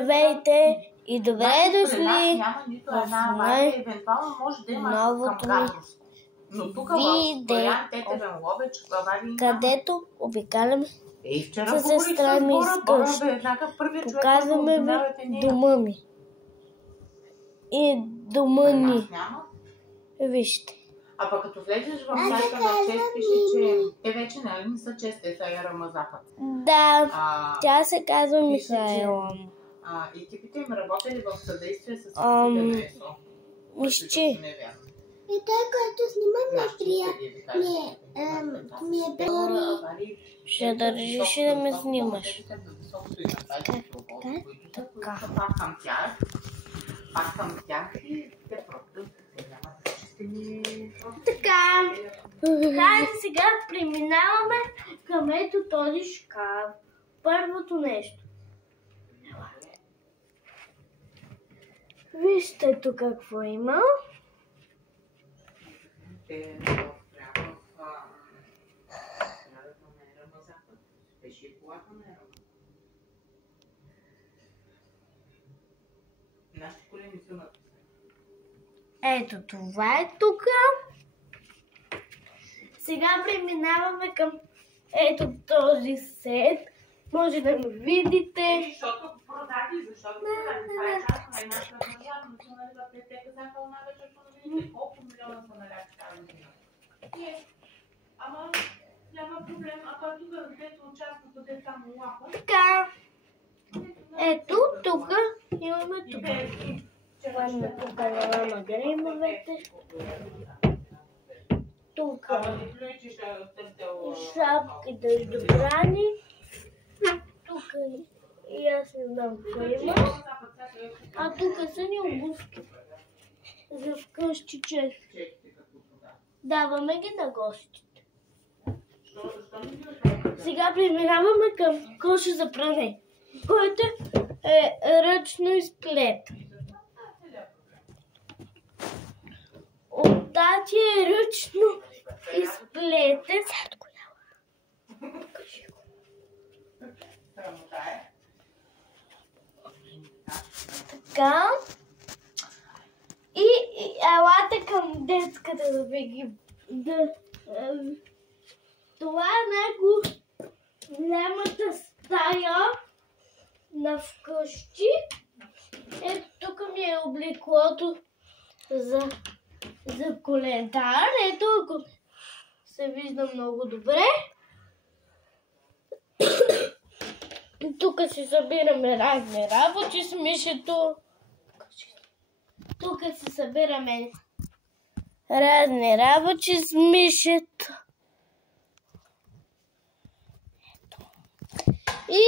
Здравейте и добре дошли Няма нито една авария, евентуално може да има новото ми но тук видео, където обикаляме със сестра ми из къща. Показваме ви дома ми. И дома ни. Вижте. А пък като влезеш в сайта на ЧЕС, пише, че те вече не са ЧЕС, те са Ерама Запад. Да, тя се казва Михаела. Екипите им работили в съдействие с ЕСО. Мисче. И той, който снима ми е дори. Ще държиш и да ме снимаш. Така. Пак към тях и те просто така. Сега преминаваме към ето този шкаф. Първото нещо. Вижте тук какво има. Ето това е тук. Сега преминаваме към ето този сет. Може да го видите. Защото продади, защото това е част на една държава, но те казаха една вечер, да видите колко милиона са наляти тази година. Ама няма проблем, а той тук дето участното де там лапа. Така. Ето тук имаме тук. Това ми покажа на гримовете. Тук шапки дъждобрани. Тук и аз не знам какво има. А тук са ни обувки. За вкъщи чести. Даваме ги на гостите. Сега преминаваме към коша за пране, който е ръчно изплетен. От тази е ръчно изплетен. Така. И елате към детската да ви ги... Това е най-голямата стая на вкъщи. Ето тук ми е облеклото за календар. Ето, ако се вижда много добре. Тук си събираме разни работи с мишето. Тук си събираме разни работи с мишето. И...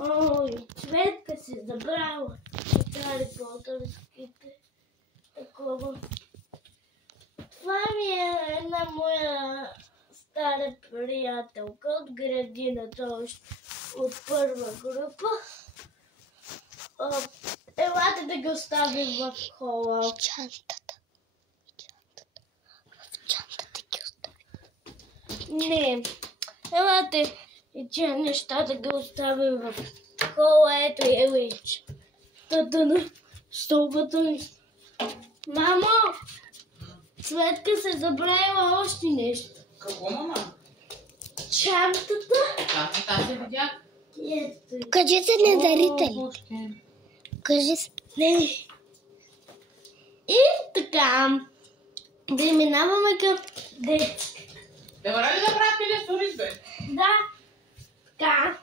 Ой, Цветка си забрала Хари Потърските. Такова. Това ми е една моя стара приятелка от градината, още от първа група. Елате да ги оставим в хола. В чантата ги оставим. Не. Елате и тия неща да ги оставим в хола. Ето и Елич. Тата на столбата ми. Мамо! Цветка се забравила още нещо. Какво, мама? Чантата. Тази видях. Кажи се на дарители. Кажи се. Не. И така. Преминаваме към детската. Добре ли да правя пиле бе? Да. Така.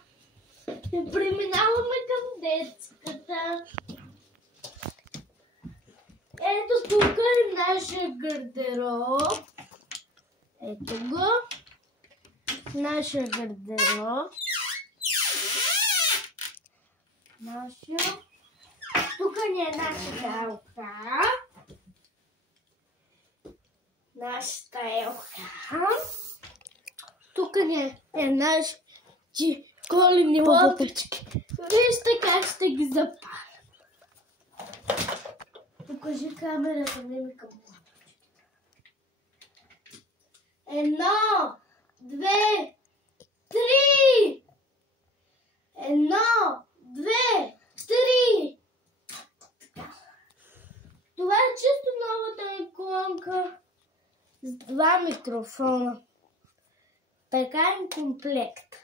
Преминаваме към детската. Ето тук е нашия гардероб. Ето го. Нашия гардероб. Тук ни е нашата елка. Нашата елка. Тук ни е нашите коледни лампички. Вижте как ще ги запаля. Тук покажи камерата, не ми към. 1, 2, 3. 1, 2, 3. Това е чисто новата ми колонка с 2 микрофона. Така е комплект.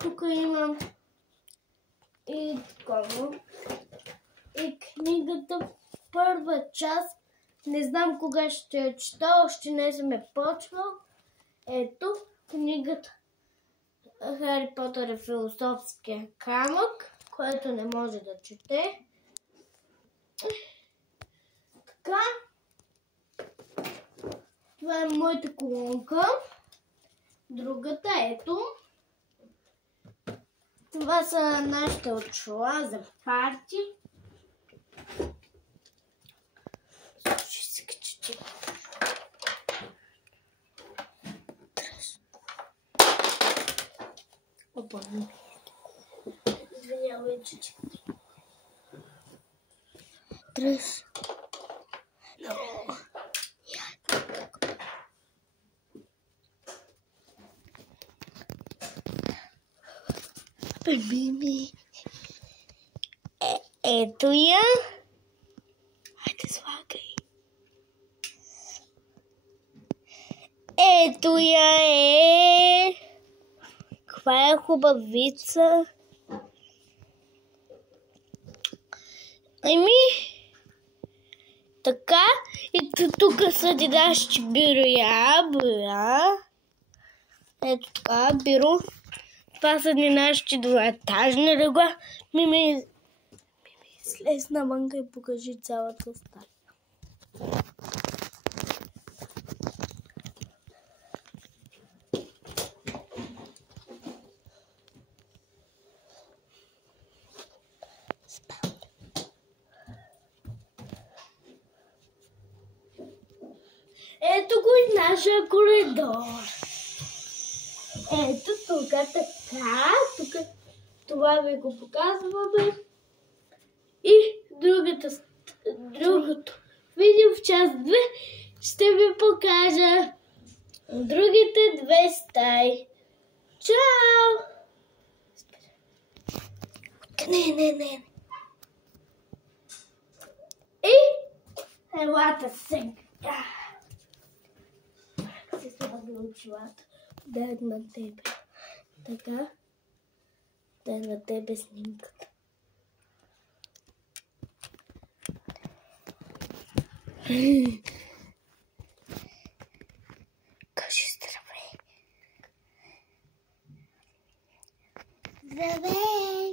Тук имам и такова. И книгата първа част. Не знам кога ще я чета, още не съм я почвал. Ето книгата Хари Потър е философския камък, който не може да чете. Така. Това е моята колонка. Другата ето. Това са нашите очила за парти. Опа, извинявай, че Тръс. Биби. Ето я. Хайде, слагай. Ето я е. Каква е хубавица. Така. И тук са нашите бюро. Ето така, бюро. Това са нашите двоетажни легла. Мими, слез навънка и покажи цялата стая. Ето го и нашия коридор. Ето тук така, тук това ви го показваме. И другото видео в част 2 ще ви покажа другите 2 стаи. Чао! Не. И елата сега. Си слагам очилата. Дай на тебе. Така. Дай на тебе снимката. Кажи здравей. Здравей.